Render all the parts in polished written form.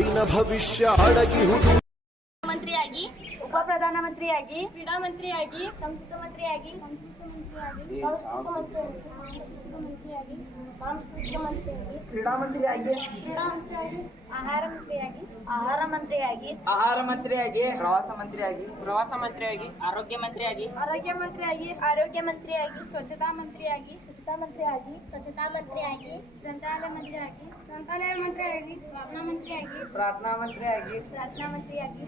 ನಾಡಿನ ಭವಿಷ್ಯ ಅಡಗಿಹುದು. ಮಂತ್ರಿಯಾಗಿ, ಉಪ ಪ್ರಧಾನಮಂತ್ರಿಯಾಗಿ, ಕ್ರೀಡಾ ಮಂತ್ರಿಯಾಗಿ, ಸಂಸ್ಕೃತ ಮಂತ್ರಿಯಾಗಿ, ಕ್ರೀಡಾ ಮಂತ್ರಿಯಾಗಿ, ಆಹಾರ ಮಂತ್ರಿಯಾಗಿ, ಆಹಾರ ಮಂತ್ರಿಯಾಗಿ, ಆಹಾರ ಮಂತ್ರಿಯಾಗಿ, ಪ್ರವಾಸ ಮಂತ್ರಿಯಾಗಿ, ಪ್ರವಾಸ ಮಂತ್ರಿಯಾಗಿ, ಆರೋಗ್ಯ ಮಂತ್ರಿಯಾಗಿ, ಆರೋಗ್ಯ ಮಂತ್ರಿಯಾಗಿ, ಆರೋಗ್ಯ ಮಂತ್ರಿಯಾಗಿ, ಸ್ವಚ್ಛತಾ ಮಂತ್ರಿಯಾಗಿ, ಸ್ವಚ್ಛತಾ ಮಂತ್ರಿಯಾಗಿ, ಸ್ವಚ್ಛತಾ ಮಂತ್ರಿಯಾಗಿ, ಗ್ರಂಥಾಲಯ ಮಂತ್ರಿಯಾಗಿ, ಗ್ರಂಥಾಲಯ ಮಂತ್ರಿಯಾಗಿ, ಪ್ರಾರ್ಥನಾ ಮಂತ್ರಿಯಾಗಿ, ಪ್ರಾರ್ಥನಾ ಮಂತ್ರಿಯಾಗಿ, ಪ್ರಾರ್ಥನಾ ಮಂತ್ರಿಯಾಗಿ,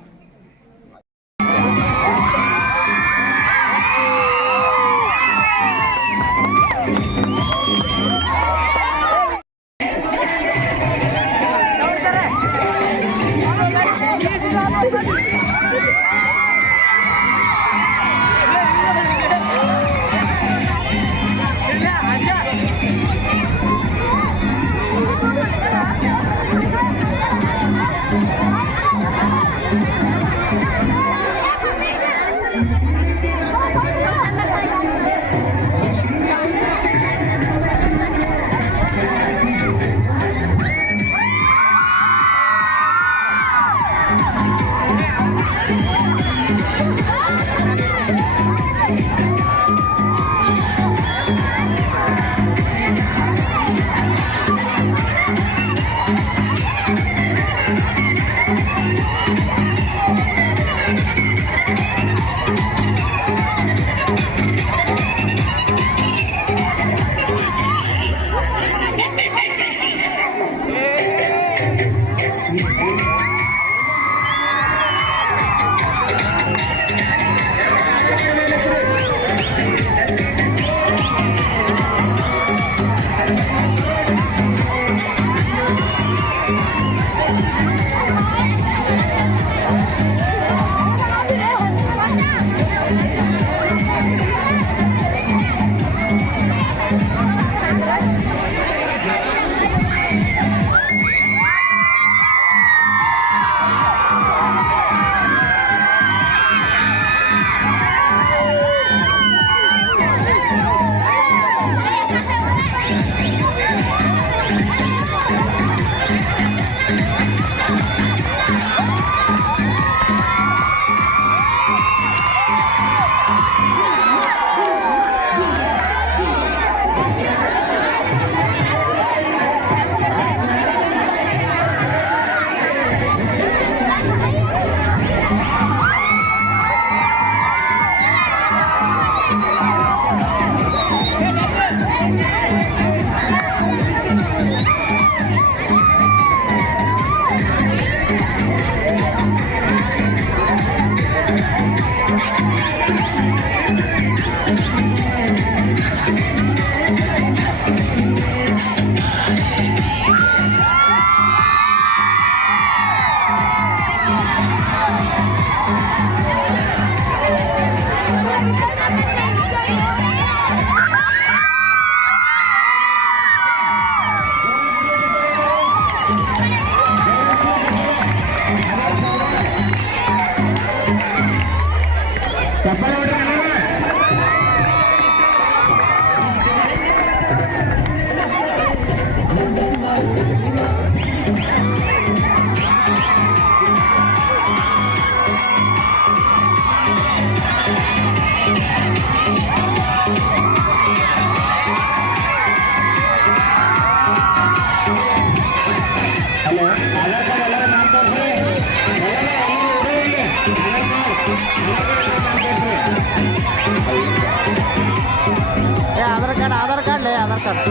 ಆಧಾರ್ ಕಾರ್ಡ್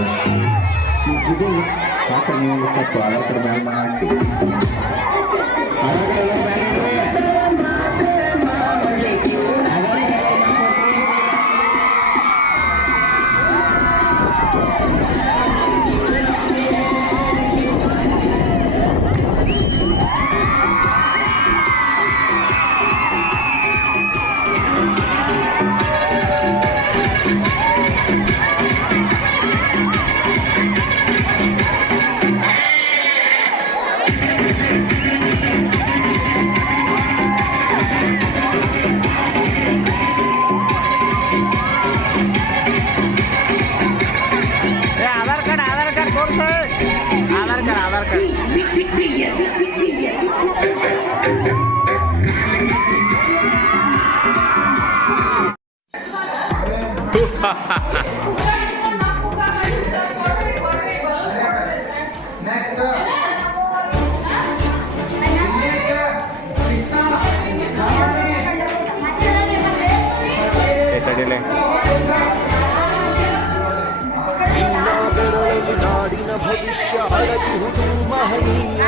ಇದು ಮಾತ್ರ ನೀವು ತಪ್ಪು ಆಧಾರ್ ಕಾರ್ಡ್ ಬ್ಯಾನ್ ಮಾಡಿ ನಿನ್ನ ಬೆರಳಲ್ಲಿ ನಾಡಿನ ಭವಿಷ್ಯ ಅಡಗಿಹುದು ಮಹನೀಯ.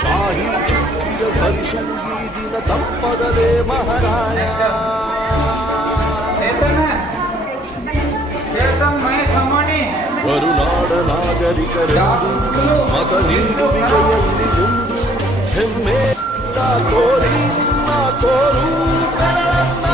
ಶಾಹಿ ಚುಕ್ಕಿಯ ಧರಿಸು ಈ ದಿನ ತಪ್ಪದಲೇ ಮಹಾರಾಯ. ಕರುನಾಡ ನಾಗರಿಕರೆಂದು ಮತ ನೀಡುವಿಕೆಯಲ್ಲಿ ಮುಂದು ಹೆಮ್ಮೆ ತೋರಿ ನಿಮ್ಮ ತೋರು ಕರಳನ್ನ.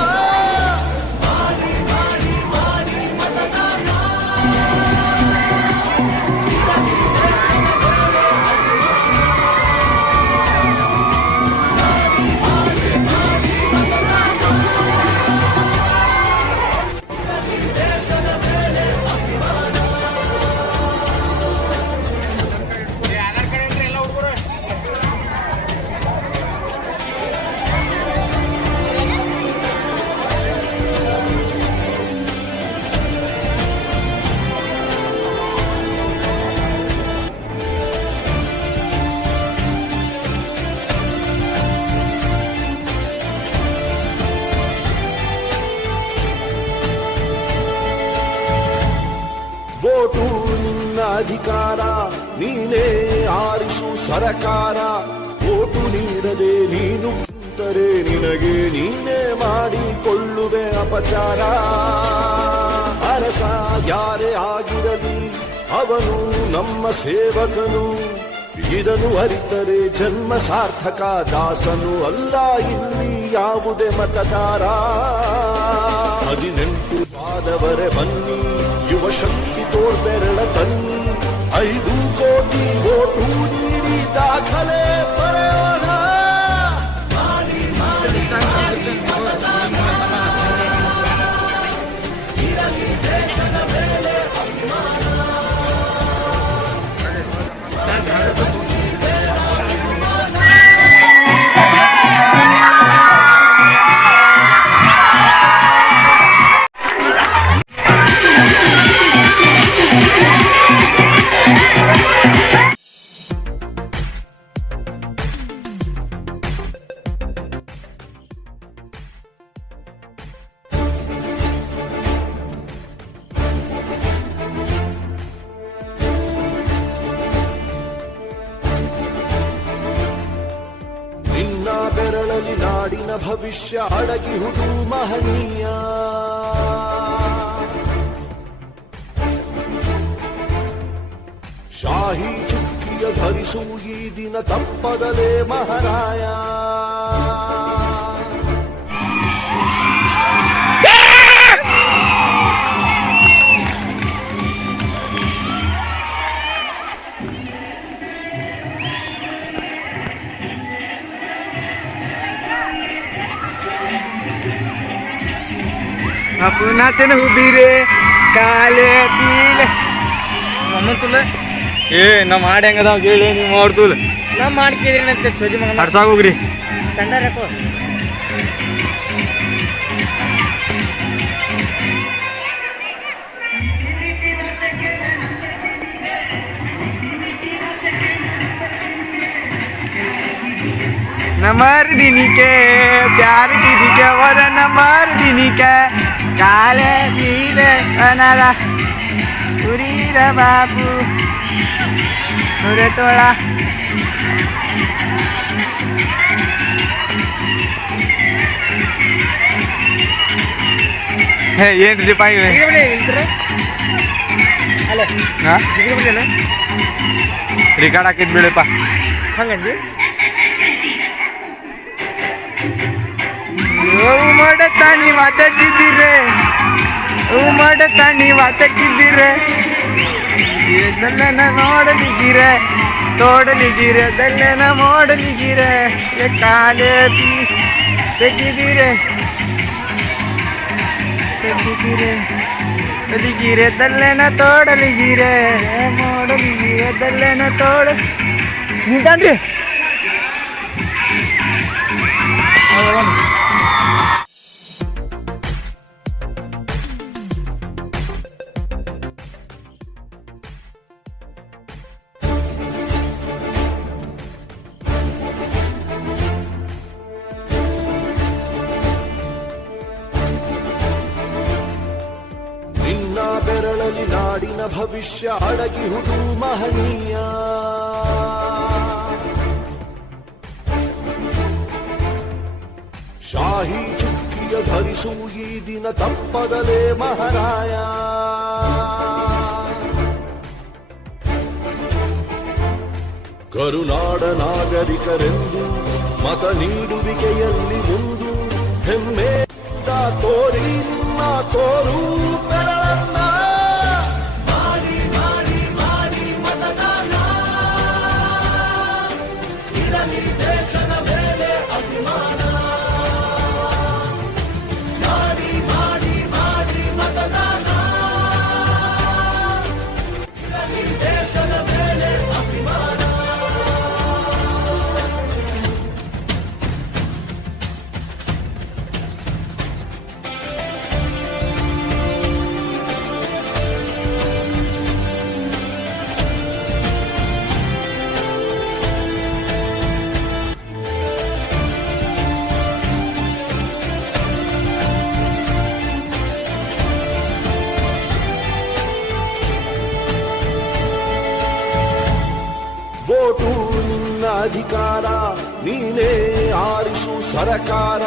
ವೋಟು ನಿನ್ನ ಅಧಿಕಾರ, ನೀನೇ ಆರಿಸು ಸರಕಾರ. ವೋಟು ನೀಡದೆ ನೀನು ಕುಂತರೆ ನಿನಗೆ ನೀನೇ ಮಾಡಿಕೊಳ್ಳುವೆ ಅಪಚಾರ. ಅರಸ ಯಾರೇ ಆಗಿರಲಿ ಅವನು ನಮ್ಮ ಸೇವಕನು. ಇದನ್ನು ಅರಿತರೆ ಜನ್ಮ ಸಾರ್ಥಕ, ದಾಸನು ಅಲ್ಲ ಇಲ್ಲಿ ಯಾವುದೇ ಮತದಾರ. 18 ಆದವರೆ ಬನ್ನಿ, ಯುವ ಶಕ್ತಿ ತೋರ್ಬೆರಳ ತನ್ನಿ. 5 ಕೋಟಿ ವೋಟು ನೀಡಿ ದಾಖಲೆ ಬರೆಯೋಣ. ನಿನ್ನ ಬೆರಳಲ್ಲಿ ನಾಡಿನ ಭವಿಷ್ಯ ಅಡಗಿಹುದು ಮಹನೀಯ. ಶಾಹಿ ಚುಕ್ಕಿಯ ಧರಿಸು ಈ ದಿನ ತಪ್ಪದಲೇ ಮಹಾರಾಯ. नाचन उभी रे काले पीले मम्मी तुला ನಮ್ಮ ಹಾಡು ಹೆಂಗದಾವ ಕೇಳಿ ನೀವು ಮಾಡ್ತೂಲ ನಮ್ಮ ಮಾಡ್ಕಿದ್ರಿ ಚೋದಿ ಮಗ ಹಡ್ಸಾಗೋಗ್ರಿ ಚಂಡಾರಕೋ नमर दिनी के प्यार दीदी के और नमर दिनी के काले पीले अनारा पूरी रे बाबू तोड़ा ಏನ್ರಿ ಪಾಯಿ ರಿಕಾರ್ಡ್ ಹಾಕಿದ್ ಬೀಳಪ್ಪ ಹಂಗಂದಿ ಮಾಡತಾ ನೀವು ಆತಕ್ಕಿದ್ದೀರೆ ಮಾಡತಾ ನೀವು ಆತಕ್ಕಿದ್ದೀರೆ ಇದೆಲ್ಲ ನೋಡಲಿದ್ದೀರೆ ತೋಡಲಿದ್ದೀರೆ ಅದೆಲ್ಲ ಮಾಡಲಿದ್ದೀರೆ ಕಾಲೇ ತೆಗಿದ್ದೀರೆ ತೆಗಿದ್ದೀರೆ ಅಲಿಗಿರೆ ದಲ್ಲೆನ ತೋಡಲಿಗಿರೆ ಮಾಡಲಿಗಿರೆ ದಲ್ಲೆನ ತೋಡ ನಿಂತಾನ್ರಿ ನಿನ್ನ ಬೆರಳಲಿ ನಾಡಿನ ಭವಿಷ್ಯ ಅಡಗಿಹುದು ಮಹನೀಯ. ಶಾಹಿ ಚುಕ್ಕಿಯ ಧರಿಸು ಈ ದಿನ ತಪ್ಪದಲೇ ಮಹಾರಾಯ. ಕರುನಾಡ ನಾಗರಿಕರೆಂದು ಮತ ನೀಡುವಿಕೆಯಲ್ಲಿ ಮುಂದು ಹೆಮ್ಮೆ ತೋರಿ ನಿಮ್ಮ ತೋರು ಬೆರಳನ್ನ ಮಾಡಿ ಮಾಡಿ ಮಾಡಿ ಮತದಾನ ಇರಲಿ ದೇಶದ ಮೇಲೆ ಅಭಿಮಾನ. ಮಾಡಿ ಮಾಡಿ ಮಾಡಿ ಮತದಾನ ಇರಲಿ ದೇಶದ ಮೇಲೆ ಅಭಿಮಾನ. ವೋಟು ನಿನ್ನ ಅಧಿಕಾರ, ನೀನೇ ಆರಿಸು ಸರಕಾರ.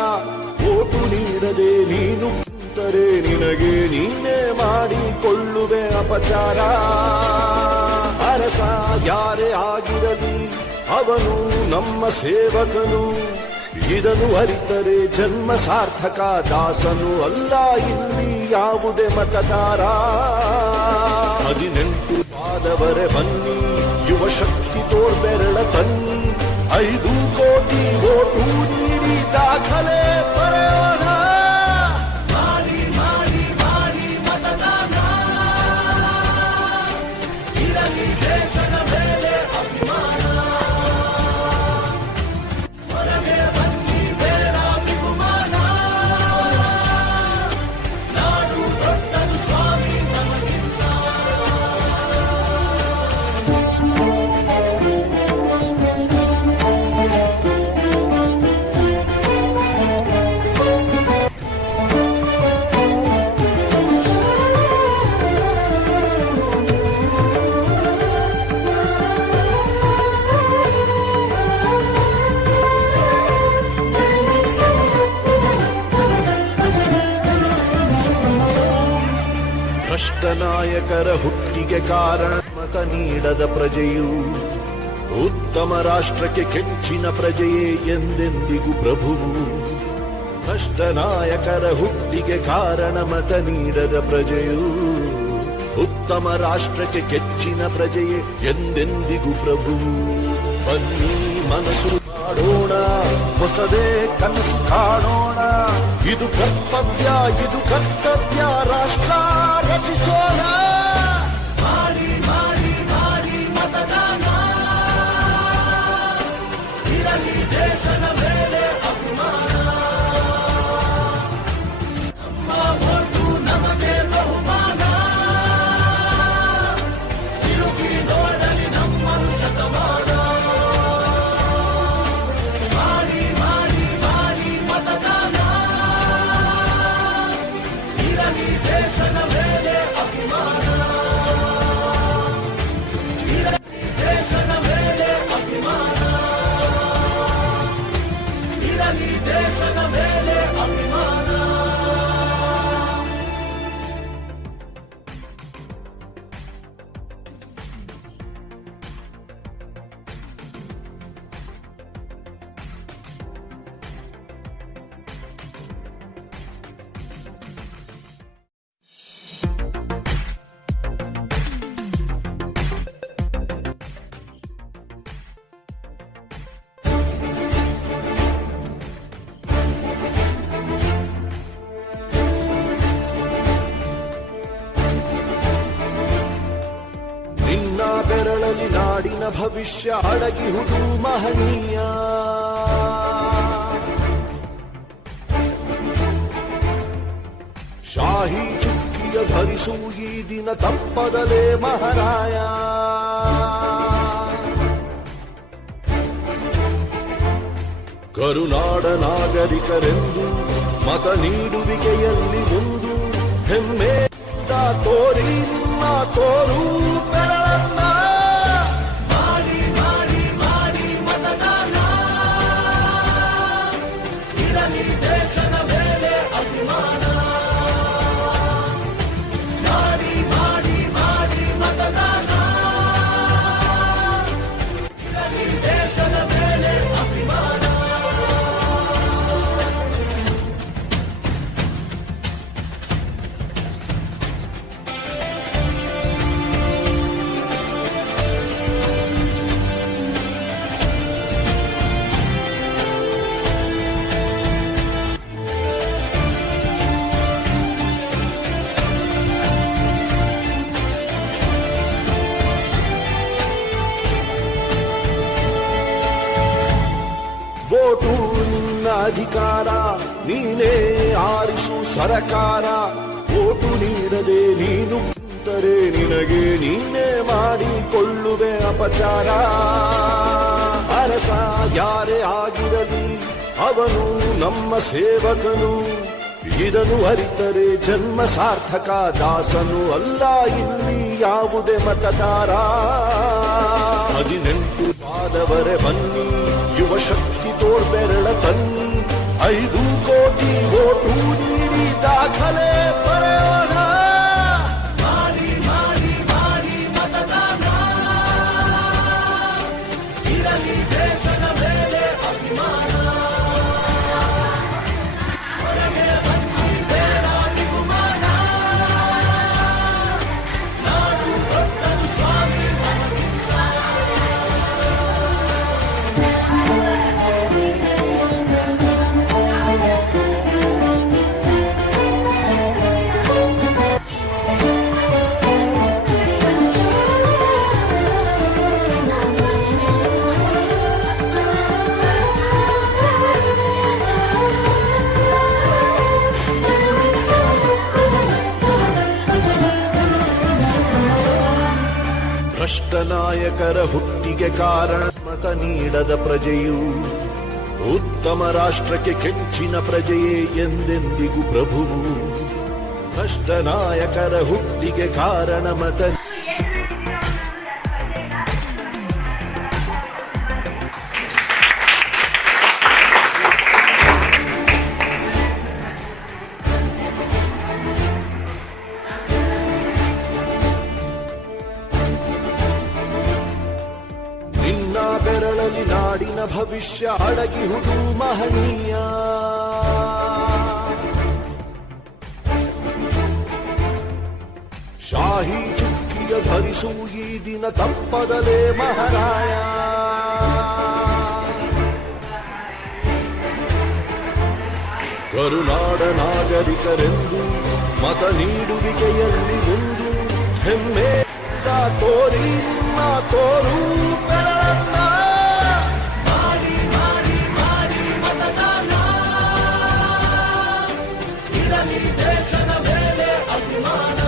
ವೋಟು ನೀಡದೆ ನೀನು ಕುಂತರೆ ನಿನಗೆ ನೀನೇ ಮಾಡಿಕೊಳ್ಳುವೆ ಅಪಚಾರ. ಅರಸ ಯಾರೇ ಆಗಿರಲಿ ಅವನು ನಮ್ಮ ಸೇವಕನು, ಇದನ್ನು ಅರಿತರೆ ಜನ್ಮ ಸಾರ್ಥಕ. ದಾಸನು ಅಲ್ಲ ಇಲ್ಲಿ ಯಾವುದೇ ಮತದಾರ. 18 ಆದವರೆ ಬನ್ನಿ, ಯುವ ಶಕ್ತಿ ತೋರ್ಬೆರಳ ತನ್ನಿ. 5 ಕೋಟಿ ವೋಟು ನೀಡಿ ದಾಖಲೆ ಬರೆಯೋಣ. ಮಾಡಿ ಮಾಡಿ ಮಾಡಿ ಮತದಾನ ಇರಲಿ ದೇಶದ ಮೇಲೆ ಅಭಿಮಾನ. ಹೊರಗೆ ಬನ್ನಿ ಬೇಡ ಬಹುಮಾನ. ನಾಡು ದೊಡ್ಡದು ಸ್ವಾಮಿ ನಮಗಿಂತ. ಭ್ರಷ್ಟ ನಾಯಕರ ಹುಟ್ಟಿಗೆ ಕಾರಣ ಮತ ನೀಡದ ಪ್ರಜೆಯು. ಉತ್ತಮ ರಾಷ್ಟ್ರಕ್ಕೆ ಕೆಚ್ಚಿನ ಪ್ರಜೆಯೇ ಎಂದೆಂದಿಗೂ ಪ್ರಭುವು. ಭ್ರಷ್ಟ ನಾಯಕರ ಹುಟ್ಟಿಗೆ ಕಾರಣ ಮತ ನೀಡದ ಪ್ರಜೆಯು. ಉತ್ತಮ ರಾಷ್ಟ್ರಕ್ಕೆ ಕೆಚ್ಚಿನ ಪ್ರಜೆಯೇ ಎಂದೆಂದಿಗೂ ಪ್ರಭುವು. ಬನ್ನಿ ಮನಸ್ಸು ಮಾಡೋಣ, ಹೊಸದೇ ಕನಸು ಕಾಣೋಣ. ಇದು ಕರ್ತವ್ಯ, ಇದು ಕರ್ತವ್ಯ, ರಾಷ್ಟ್ರ ರಚಿಸೋಣ. ಮಾಡಿ ಮಾಡಿ ಮಾಡಿ ಮತದಾನ ಇರಲಿ ದೇಶದ ಮೇಲೆ ಅಭಿಮಾನ. ನಮ್ಮ ಓಟು ನಮಗೆ ಬಹುಮಾನ. ತಿರುಗಿ ನೋಡಲಿ ನಮ್ಮನು ಶತಮಾನ. ಮಾಡಿ ಮಾಡಿ ಮಾಡಿ ಮತದಾನ ಇರಲಿ ದೇಶದ ಮೇಲೆ ಅಭಿಮಾನ. ಭವಿಷ್ಯ ಅಡಗಿಹುದು ಮಹನೀಯ. ಶಾಹಿ ಚುಕ್ಕಿಯ ಧರಿಸು ಈ ದಿನ ತಪ್ಪದಲೇ ಮಹಾರಾಯ. ಕರುನಾಡ ನಾಗರಿಕರೆಂದು ಮತ ನೀಡುವಿಕೆಯಲ್ಲಿ ಮುಂದು ಹೆಮ್ಮೆಯಿಂದ ತೋರಿ ನಿಮ್ಮ ತೋರು ಬೆರಳನ್ನ. ಮಾಡಿ ಮಾಡಿ ಮಾಡಿ ಮತದಾನ, ಇರಲಿ ದೇಶದ ಮೇಲೆ ಅಭಿಮಾನ. ಮಾಡಿ ಮಾಡಿ ಮಾಡಿ ಮತದಾನ, ಇರಲಿ ದೇಶದ ಮೇಲೆ ಅಭಿಮಾನ. ವೋಟು ನಿನ್ನ ಅಧಿಕಾರ, ನೀನೇ ಆರಿಸು ಸರಕಾರ. ವೋಟು ನೀಡದೆ ನೀನು ಕುಂತರೆ ನಿನಗೆ ನೀನೇ ಮಾಡಿಕೊಳ್ಳುವೆ ಅಪಚಾರ. ಅರಸ ಯಾರೇ ಆಗಿರಲಿ ಅವನು ನಮ್ಮ ಸೇವಕನು, ಇದನ್ನು ಅರಿತರೆ ಜನ್ಮ ಸಾರ್ಥಕ. ದಾಸನು ಅಲ್ಲ ಇಲ್ಲಿ ಯಾವುದೇ ಮತದಾರ. 18 ಆದವರೆ ಬನ್ನಿ, ಯುವ ಶಕ್ತಿ ತೋರ್ಬೆರಳ ತನ್ನಿ. 5 ಕೋಟಿ ವೋಟು ನೀಡಿ ದಾಖಲೆ ಬರೆಯೋಣ. ಮಾಡಿ ಮಾಡಿ ಮಾಡಿ ಮತದಾನ, ಇರಲಿ ದೇಶದ ಮೇಲೆ ಅಭಿಮಾನ. ಹೊರಗೆ ಬನ್ನಿ ಬೇಡ ಬಹುಮಾನ, ನಾಡು ಕೊಟ್ಟನು ಸ್ವಾಮಿ. ಭ್ರಷ್ಟ ನಾಯಕರ ಹುಟ್ಟಿಗೆ ಕಾರಣ ಮತ ನೀಡದ ಪ್ರಜೆಯು. ಉತ್ತಮ ರಾಷ್ಟ್ರಕ್ಕೆ ಕೆಚ್ಚಿನ ಪ್ರಜೆಯೇ ಎಂದೆಂದಿಗೂ ಪ್ರಭುವು. ಭ್ರಷ್ಟ ನಾಯಕರ ಹುಟ್ಟಿಗೆ ಕಾರಣ ಮತ. ನಿನ್ನ ಬೆರಳಲಿ ನಾಡಿನ ಭವಿಷ್ಯ ಅಡಗಿಹುದು ಮಹನೀಯ. ಶಾಹಿ ಚುಕ್ಕಿಯ ಧರಿಸು ಈ ದಿನ ತಪ್ಪದಲೇ ಮಹಾರಾಯ. ಕರುನಾಡ ನಾಗರಿಕರೆಂದು ಮತ ನೀಡುವಿಕೆಯಲ್ಲಿ ಮುಂದು ಹೆಮ್ಮೆಯಿಂದ ತೋರಿ ನಿಮ್ಮ ತೋರು ಬೆರಳನ್ನ. ಮಾಡಿ ಮಾಡಿ ಮಾಡಿ ಮತದಾನ, ಇರಲಿ ದೇಶದ ಮೇಲೆ ಅಭಿಮಾನ.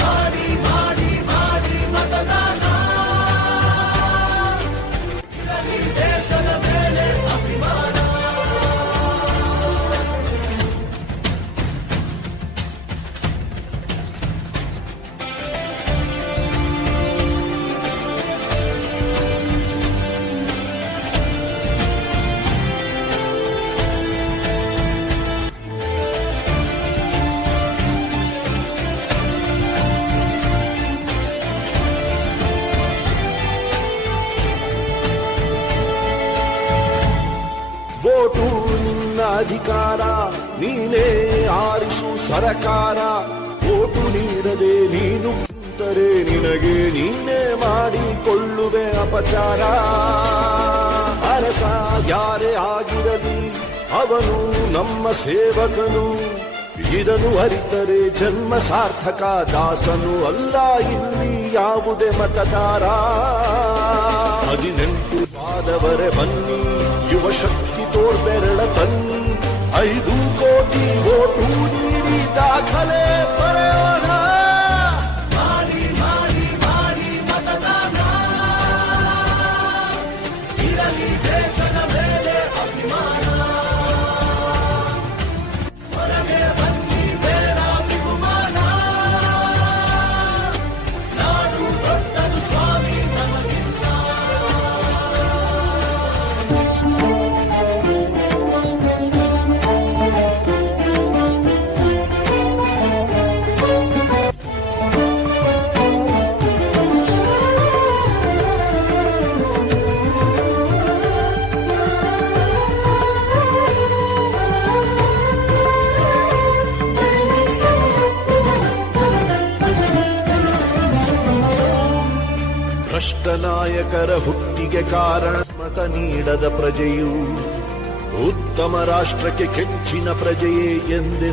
ಮಾಡಿ ಮಾಡಿ ಮಾಡಿ ಮತದಾನ, ಇರಲಿ ದೇಶದ ಮೇಲೆ ಅಭಿಮಾನ. ವೋಟು ನಿನ್ನ ಅಧಿಕಾರ, ನೀನೇ ಆರಿಸು ಸರಕಾರ. ವೋಟು ನೀಡದೆ ನೀನು ಕುಂತರೆ ನಿನಗೆ ನೀನೇ ಮಾಡಿಕೊಳ್ಳುವೆ ಅಪಚಾರ. ಅರಸ ಯಾರೇ ಆಗಿರಲಿ ಅವನು ನಮ್ಮ ಸೇವಕನು, ಇದನ್ನು ಅರಿತರೆ ಜನ್ಮ ಸಾರ್ಥಕ, ದಾಸನು ಅಲ್ಲ ಇಲ್ಲಿ ಯಾವುದೇ ಮತದಾರ. 18 ಆದವರೆ ಬನ್ನಿ, ಯುವ ಶಕ್ತಿ ತೋರ್ಬೆರಳ ತನ್ನಿ, 5 ಕೋಟಿ ಓಟು ನೀಡಿ ದಾಖಲೆ ಬರೆಯೋಣ. ಮಾಡಿ ಮಾಡಿ ಮಾಡಿ ಮತದಾನ, ಇರಲಿ ದೇಶದ ಮೇಲೆ ಅಭಿಮಾನ. ಹೊರಗೆ ಬನ್ನಿ ಬೇಡ ಬಹುಮಾನ, ನಾಡು ದೊಡ್ಡದು ಸ್ವಾಮಿ ನಮಗಿಂತ. ಭ್ರಷ್ಟ ನಾಯಕರ ಹುಟ್ಟಿಗೆ ಕಾರಣ ಮತ ನೀಡದ ಪ್ರಜೆಯು, ಉತ್ತಮ ರಾಷ್ಟ್ರಕ್ಕೆ ಕೆಚ್ಚಿನ ಪ್ರಜೆಯೇ ಎಂದೆ